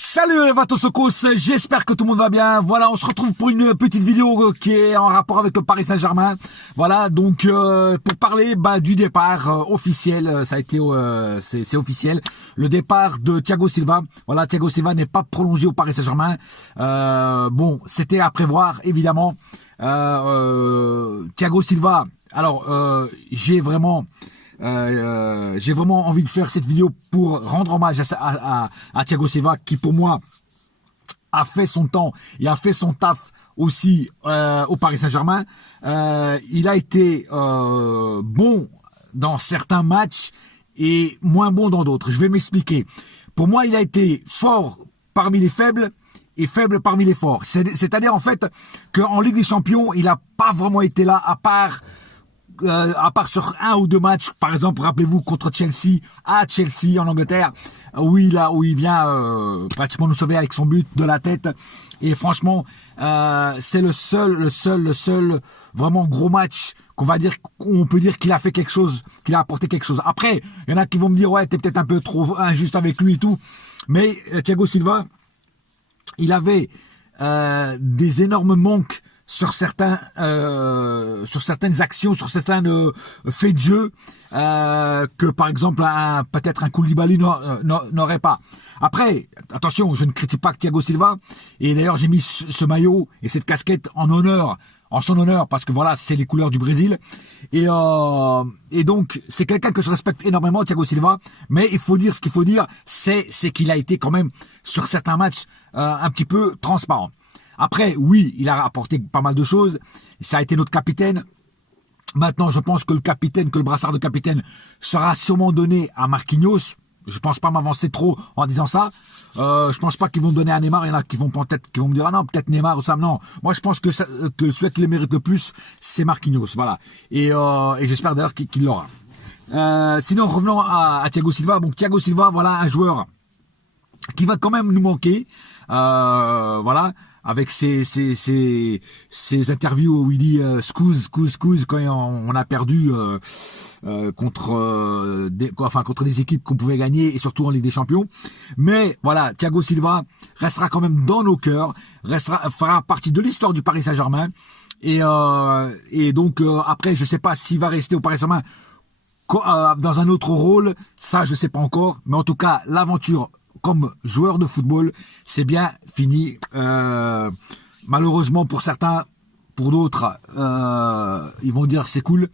Salut les Vatosokos, j'espère que tout le monde va bien. Voilà, on se retrouve pour une petite vidéo qui est en rapport avec le Paris Saint-Germain. Voilà, donc pour parler du départ officiel, ça a été c'est officiel, le départ de Thiago Silva. Voilà, Thiago Silva n'est pas prolongé au Paris Saint-Germain. Bon, c'était à prévoir évidemment. Thiago Silva. Alors, j'ai vraiment envie de faire cette vidéo pour rendre hommage à Thiago Silva qui pour moi a fait son temps et a fait son taf aussi au Paris Saint-Germain. Il a été bon dans certains matchs et moins bon dans d'autres. Je vais m'expliquer. Pour moi, il a été fort parmi les faibles et faible parmi les forts. C'est-à-dire en fait qu'en Ligue des Champions, il n'a pas vraiment été là à part sur un ou deux matchs, par exemple, rappelez-vous contre Chelsea, à Chelsea en Angleterre, où il vient pratiquement nous sauver avec son but de la tête. Et franchement, c'est le seul vraiment gros match qu'on peut dire qu'il a fait quelque chose, qu'il a apporté quelque chose. Après, il y en a qui vont me dire ouais, t'es peut-être un peu trop injuste avec lui et tout, mais Thiago Silva, il avait des énormes manques sur certaines actions, sur certains faits de jeu que par exemple peut-être un Koulibaly n'aurait pas. Après, attention, je ne critique pas Thiago Silva et d'ailleurs j'ai mis ce maillot et cette casquette en son honneur parce que voilà, c'est les couleurs du Brésil et donc c'est quelqu'un que je respecte énormément, Thiago Silva, mais il faut dire ce qu'il faut dire, c'est qu'il a été quand même sur certains matchs un petit peu transparent. Après, oui, il a apporté pas mal de choses. Ça a été notre capitaine. Maintenant, je pense que le brassard de capitaine sera sûrement donné à Marquinhos. Je pense pas m'avancer trop en disant ça. Je pense pas qu'ils vont donner à Neymar. Il y en a qui vont me dire ah non, peut-être Neymar ou ça. Non, moi je pense que celui qui le mérite le plus, c'est Marquinhos. Voilà. Et j'espère d'ailleurs qu'il l'aura. Sinon, revenons à Thiago Silva. Bon, Thiago Silva, voilà un joueur qui va quand même nous manquer. Voilà. Avec ses interviews où il dit scuse quand on a perdu contre des équipes qu'on pouvait gagner et surtout en Ligue des Champions. Mais voilà, Thiago Silva restera quand même dans nos cœurs, fera partie de l'histoire du Paris Saint-Germain et donc après je sais pas s'il va rester au Paris Saint-Germain dans un autre rôle, ça je sais pas encore, mais en tout cas l'aventure comme joueur de football, c'est bien fini. Malheureusement pour certains, pour d'autres, ils vont dire c'est cool.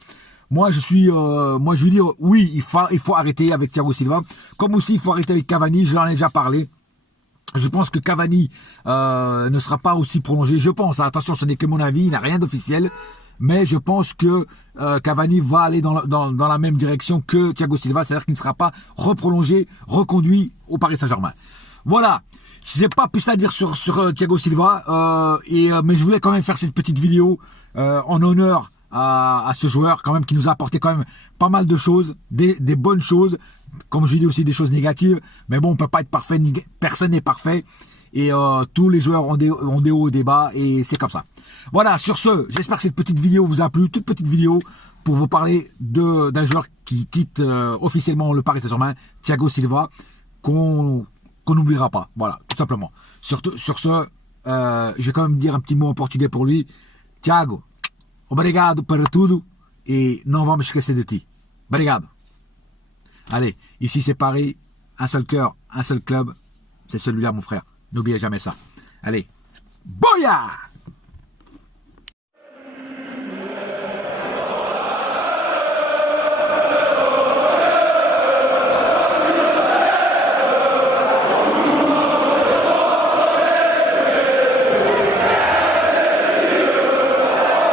Moi je veux dire oui, il faut arrêter avec Thiago Silva. Comme aussi il faut arrêter avec Cavani. J'en ai déjà parlé. Je pense que Cavani ne sera pas aussi prolongé. Je pense. Attention, ce n'est que mon avis. Il n'a rien d'officiel. Mais je pense que Cavani va aller dans la même direction que Thiago Silva, c'est-à-dire qu'il ne sera pas reprolongé, reconduit au Paris Saint-Germain. Voilà, j'ai pas plus à dire sur Thiago Silva, mais je voulais quand même faire cette petite vidéo en honneur à ce joueur quand même qui nous a apporté quand même pas mal de choses, des bonnes choses, comme je dis aussi des choses négatives, mais bon, on peut pas être parfait, personne n'est parfait. Et tous les joueurs ont des hauts et des bas et c'est comme ça. Voilà, sur ce, j'espère que cette petite vidéo vous a plu, toute petite vidéo pour vous parler d'un joueur qui quitte officiellement le Paris Saint-Germain, Thiago Silva, qu'on n'oubliera pas. Voilà, tout simplement. Sur ce, je vais quand même dire un petit mot en portugais pour lui. Thiago, obrigado por tudo et non vamos esquecer de ti. Obrigado. Allez, ici c'est Paris, un seul cœur, un seul club, c'est celui-là mon frère. N'oubliez jamais ça. Allez, boya!